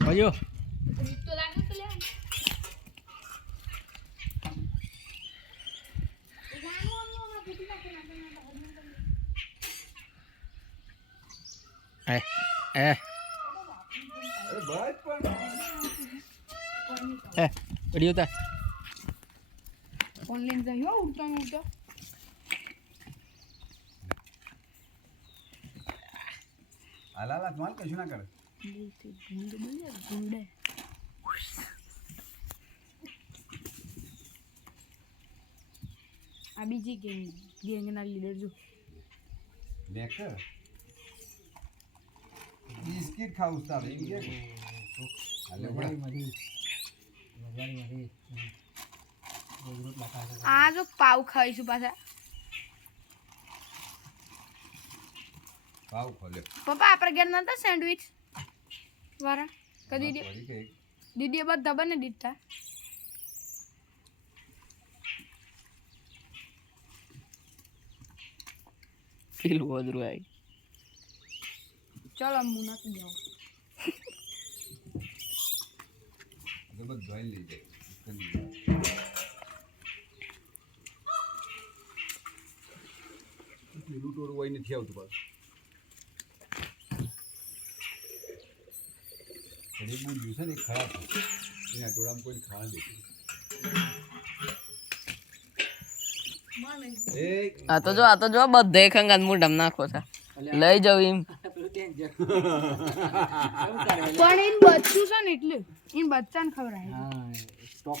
ભાઈઓ વિડિયો તા ઓનલાઈન જઈયો ઉડતો હાલાલા માલ કશું ના કરે ગુંડે આ બીજી ગેંગના લીડર જો દેખ બિસ્કિટ ખાવું તારે એમ કે હાલે આ જો પાવ ખાઈશું પાછા પાવ ખોલે પપ્પા આપણે ઘેર નતા સેન્ડવિચ વારા કદી દીદી બધા બને દીધા ફીલ વધરું આવી ચલો હું નાખી જાઉં તો બસ ધોઈ લીધે પેલું ટોળું હોય નથી આવતું પાછું ઘણી બહુ જ્યુસ છે ને ખરાબ છે એના ટોળામાં કોઈ ખાવા દેતું આ તો જો બધે ખંગાત મોઢામાં નાખો છે લઈ જાવ એમ પણ એન બચ્ચું છે ને એટલે એન બચ્ચાને ખવડાય સ્ટોક